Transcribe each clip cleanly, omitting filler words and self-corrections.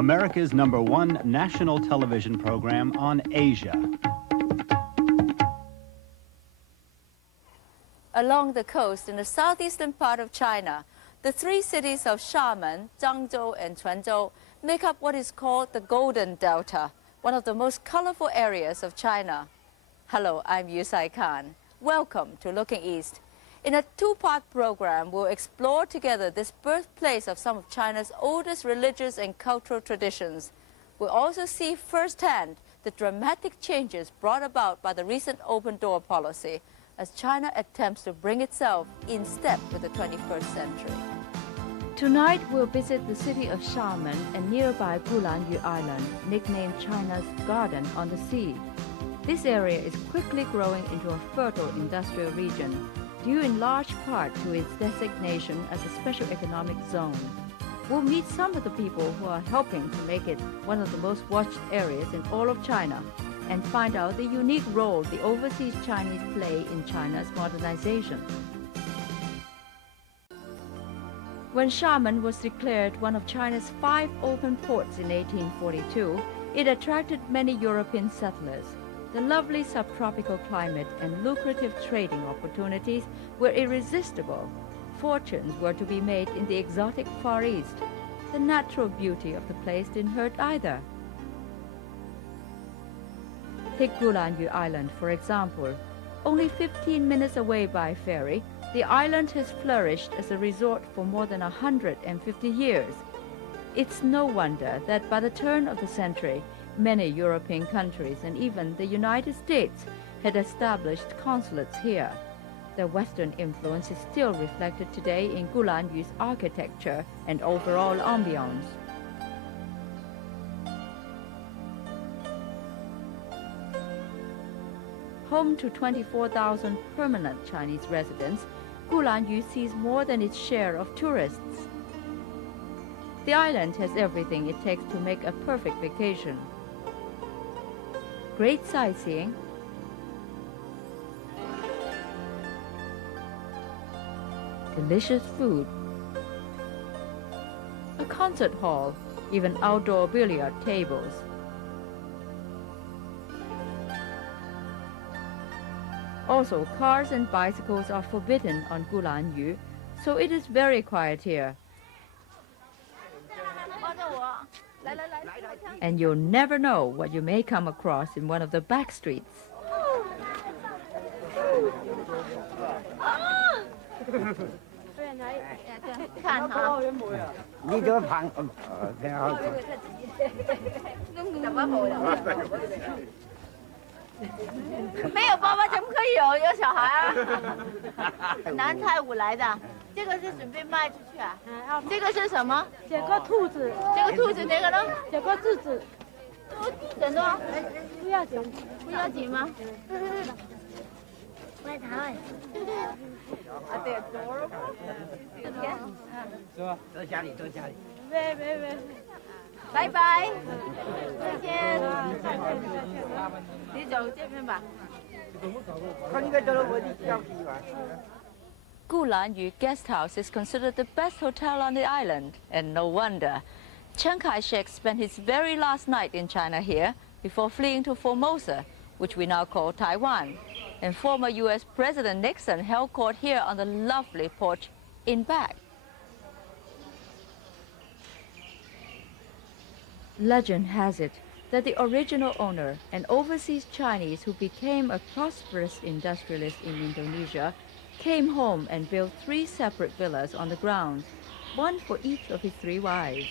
America's #1 national television program on Asia. Along the coast in the southeastern part of China, the three cities of Xiamen, Zhangzhou, and Quanzhou make up what is called the Golden Delta, one of the most colorful areas of China. Hello, I'm Yue-Sai Kan. Welcome to Looking East. In a two-part program, we'll explore together this birthplace of some of China's oldest religious and cultural traditions. We'll also see firsthand the dramatic changes brought about by the recent open door policy as China attempts to bring itself in step with the 21st century. Tonight, we'll visit the city of Xiamen and nearby Gulanyu Island, nicknamed China's Garden on the Sea. This area is quickly growing into a fertile industrial region, due in large part to its designation as a special economic zone. We'll meet some of the people who are helping to make it one of the most watched areas in all of China and find out the unique role the overseas Chinese play in China's modernization. When Xiamen was declared one of China's 5 open ports in 1842, it attracted many European settlers. The lovely subtropical climate and lucrative trading opportunities were irresistible. Fortunes were to be made in the exotic Far East. The natural beauty of the place didn't hurt either. Take Gulanyu Island, for example. Only 15 minutes away by ferry, the island has flourished as a resort for more than 150 years. It's no wonder that by the turn of the century, many European countries and even the United States had established consulates here. The Western influence is still reflected today in Gulanyu's architecture and overall ambiance. Home to 24,000 permanent Chinese residents, Gulanyu sees more than its share of tourists. The island has everything it takes to make a perfect vacation. Great sightseeing, delicious food, a concert hall, even outdoor billiard tables. Also, cars and bicycles are forbidden on Gulanyu, so it is very quiet here. And you'll never know what you may come across in one of the back streets. Bye bye. 再见。你走这边吧。Gulanyu Guest House is considered the best hotel on the island, and no wonder. Chiang Kai-shek spent his very last night in China here before fleeing to Formosa, which we now call Taiwan. And former U.S. President Nixon held court here on the lovely porch in back. Legend has it that the original owner, an overseas Chinese who became a prosperous industrialist in Indonesia, came home and built 3 separate villas on the grounds, one for each of his 3 wives.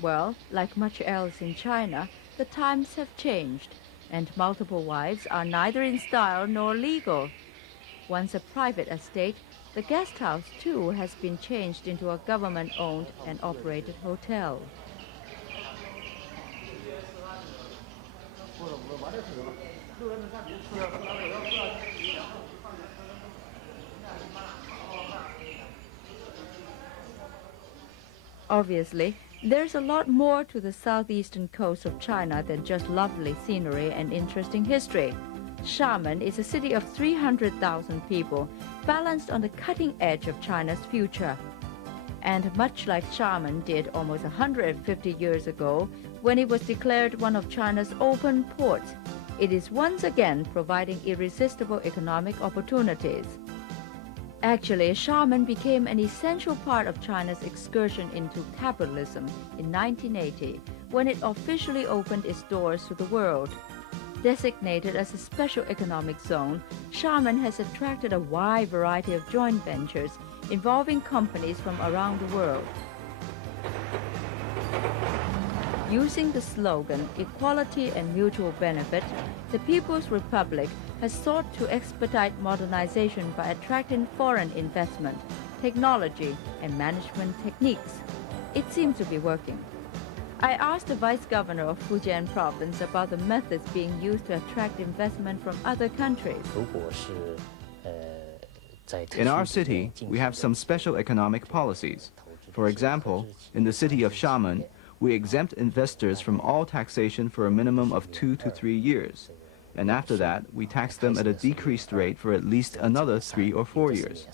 Well, like much else in China, the times have changed, and multiple wives are neither in style nor legal. Once a private estate, the guest house too has been changed into a government-owned and operated hotel. Obviously, there's a lot more to the southeastern coast of China than just lovely scenery and interesting history. Xiamen is a city of 300,000 people, balanced on the cutting edge of China's future. And much like Xiamen did almost 150 years ago, when it was declared one of China's open ports, it is once again providing irresistible economic opportunities. Actually, Xiamen became an essential part of China's excursion into capitalism in 1980, when it officially opened its doors to the world. Designated as a special economic zone, Xiamen has attracted a wide variety of joint ventures involving companies from around the world. Using the slogan, equality and mutual benefit, the People's Republic has sought to expedite modernization by attracting foreign investment, technology, and management techniques. It seems to be working. I asked the Vice Governor of Fujian Province about the methods being used to attract investment from other countries. In our city, we have some special economic policies. For example, in the city of Xiamen, we exempt investors from all taxation for a minimum of 2 to 3 years. And after that, we tax them at a decreased rate for at least another 3 or 4 years.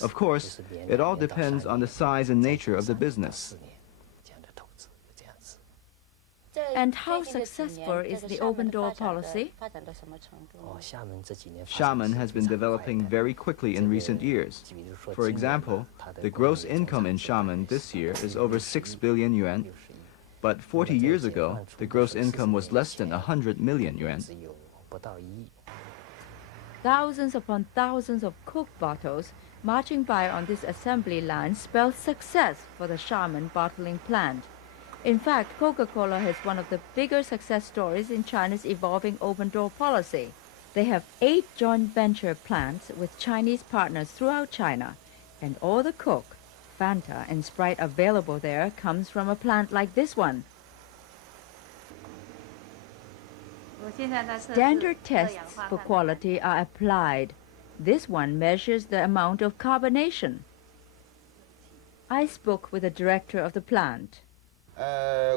Of course, it all depends on the size and nature of the business. And how successful is the open-door policy? Xiamen has been developing very quickly in recent years. For example, the gross income in Xiamen this year is over 6 billion yuan, but 40 years ago, the gross income was less than 100 million yuan. Thousands upon thousands of Coke bottles marching by on this assembly line spell success for the Xiamen bottling plant. In fact, Coca-Cola has one of the bigger success stories in China's evolving open-door policy. They have 8 joint venture plants with Chinese partners throughout China, and all the Coke, Fanta, and Sprite available there comes from a plant like this one. Standard tests for quality are applied. This one measures the amount of carbonation. I spoke with the director of the plant. I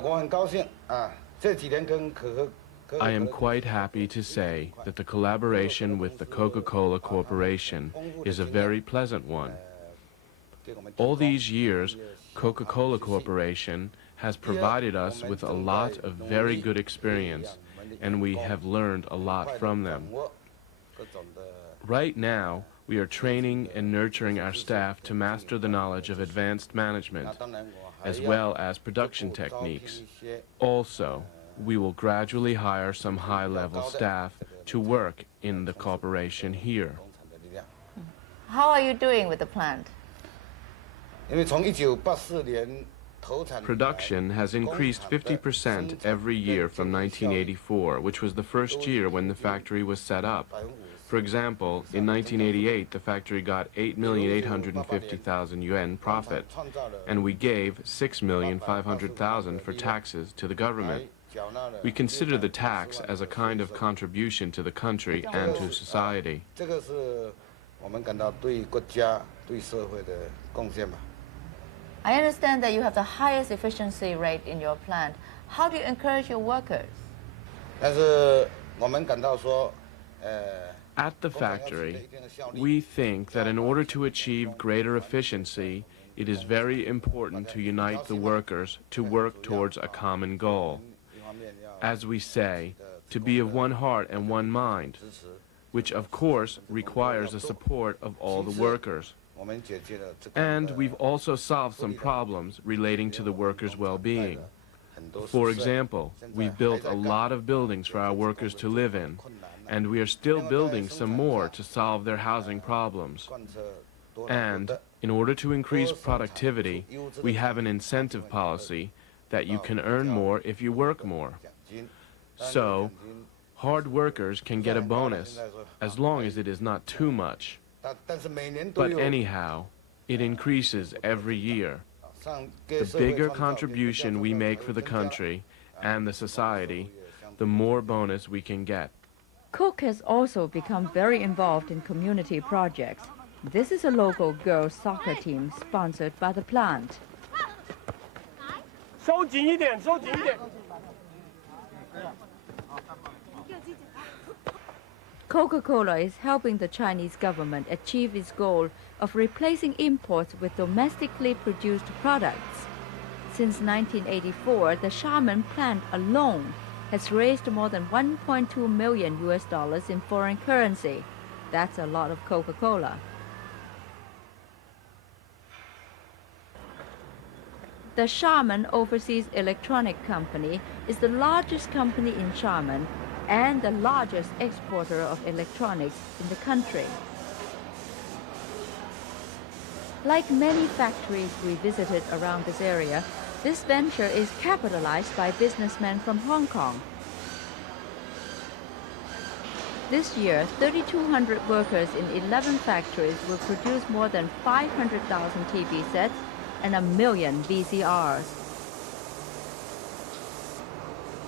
am quite happy to say that the collaboration with the Coca-Cola Corporation is a very pleasant one. All these years, Coca-Cola Corporation has provided us with a lot of very good experience, and we have learned a lot from them. Right now, we are training and nurturing our staff to master the knowledge of advanced management, as well as production techniques. Also, we will gradually hire some high-level staff to work in the corporation here. How are you doing with the plant? Production has increased 50% every year from 1984, which was the first year when the factory was set up. For example, in 1988, the factory got 8,850,000 yuan profit, and we gave 6,500,000 for taxes to the government. We consider the tax as a kind of contribution to the country and to society. I understand that you have the highest efficiency rate in your plant. How do you encourage your workers? At the factory, we think that in order to achieve greater efficiency, it is very important to unite the workers to work towards a common goal. As we say, to be of one heart and one mind, which of course requires the support of all the workers. And we've also solved some problems relating to the workers' well-being. For example, we've built a lot of buildings for our workers to live in, and we are still building some more to solve their housing problems. And in order to increase productivity, we have an incentive policy that you can earn more if you work more. So, hard workers can get a bonus as long as it is not too much. But anyhow, it increases every year. The bigger contribution we make for the country and the society, the more bonus we can get. Cook has also become very involved in community projects. This is a local girls' soccer team sponsored by the plant. Coca-Cola is helping the Chinese government achieve its goal of replacing imports with domestically produced products. Since 1984, the Xiamen plant alone has raised more than $1.2 million in foreign currency. That's a lot of Coca-Cola. The Xiamen Overseas Electronic Company is the largest company in Xiamen and the largest exporter of electronics in the country. Like many factories we visited around this area, this venture is capitalized by businessmen from Hong Kong. This year, 3,200 workers in 11 factories will produce more than 500,000 TV sets and 1 million VCRs.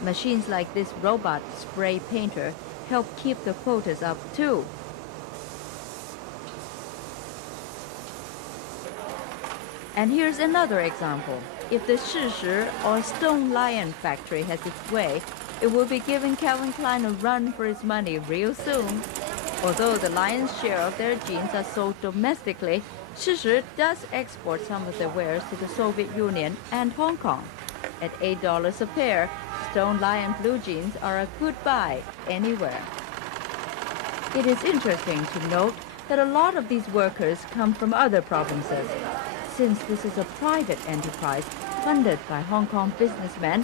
Machines like this robot spray painter help keep the quotas up too. And here's another example. If the Shishi or Stone Lion factory has its way, it will be giving Calvin Klein a run for its money real soon. Although the lion's share of their jeans are sold domestically, Shishi does export some of their wares to the Soviet Union and Hong Kong. At $8 a pair, Stone Lion blue jeans are a good buy anywhere. It is interesting to note that a lot of these workers come from other provinces. Since this is a private enterprise funded by Hong Kong businessmen,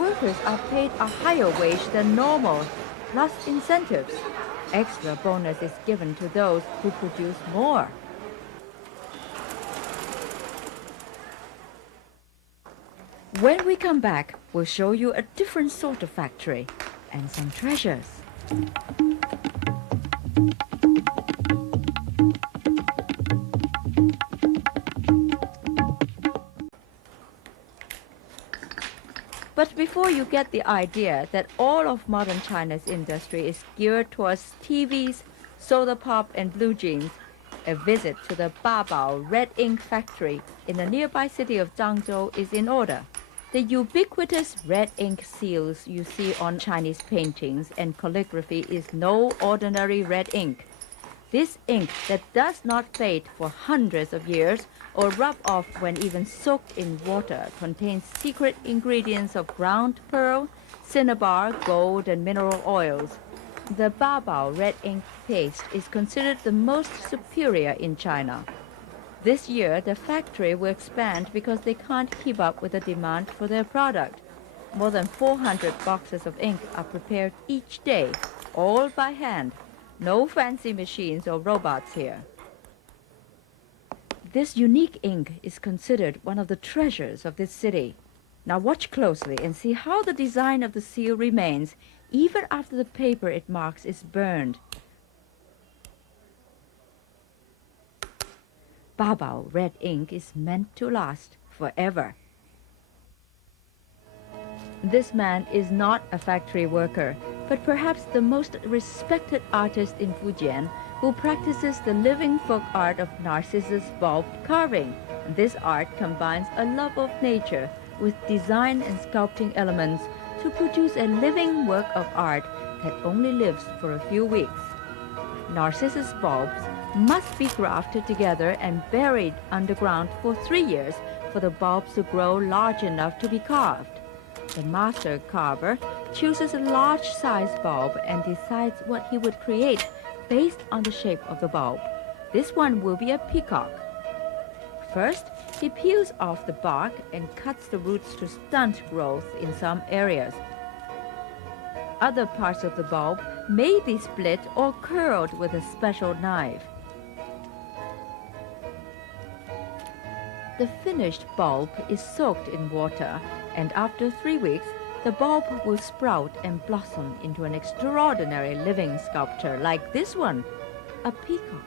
workers are paid a higher wage than normal, plus incentives. Extra bonus is given to those who produce more. When we come back, we'll show you a different sort of factory and some treasures. But before you get the idea that all of modern China's industry is geared towards TVs, soda pop, and blue jeans, a visit to the Babao red ink factory in the nearby city of Zhangzhou is in order. The ubiquitous red ink seals you see on Chinese paintings and calligraphy is no ordinary red ink. This ink that does not fade for hundreds of years or rub off when even soaked in water contains secret ingredients of ground pearl, cinnabar, gold, and mineral oils. The Babao red ink paste is considered the most superior in China. This year, the factory will expand because they can't keep up with the demand for their product. More than 400 boxes of ink are prepared each day, all by hand. No fancy machines or robots here. This unique ink is considered one of the treasures of this city. Now watch closely and see how the design of the seal remains even after the paper it marks is burned. Babao red ink is meant to last forever. This man is not a factory worker, but perhaps the most respected artist in Fujian who practices the living folk art of Narcissus bulb carving. This art combines a love of nature with design and sculpting elements to produce a living work of art that only lives for a few weeks. Narcissus bulbs must be grafted together and buried underground for 3 years for the bulbs to grow large enough to be carved. The master carver chooses a large-sized bulb and decides what he would create based on the shape of the bulb. This one will be a peacock. First, he peels off the bark and cuts the roots to stunt growth in some areas. Other parts of the bulb may be split or curled with a special knife. The finished bulb is soaked in water, and after 3 weeks, the bulb will sprout and blossom into an extraordinary living sculpture like this one, a peacock.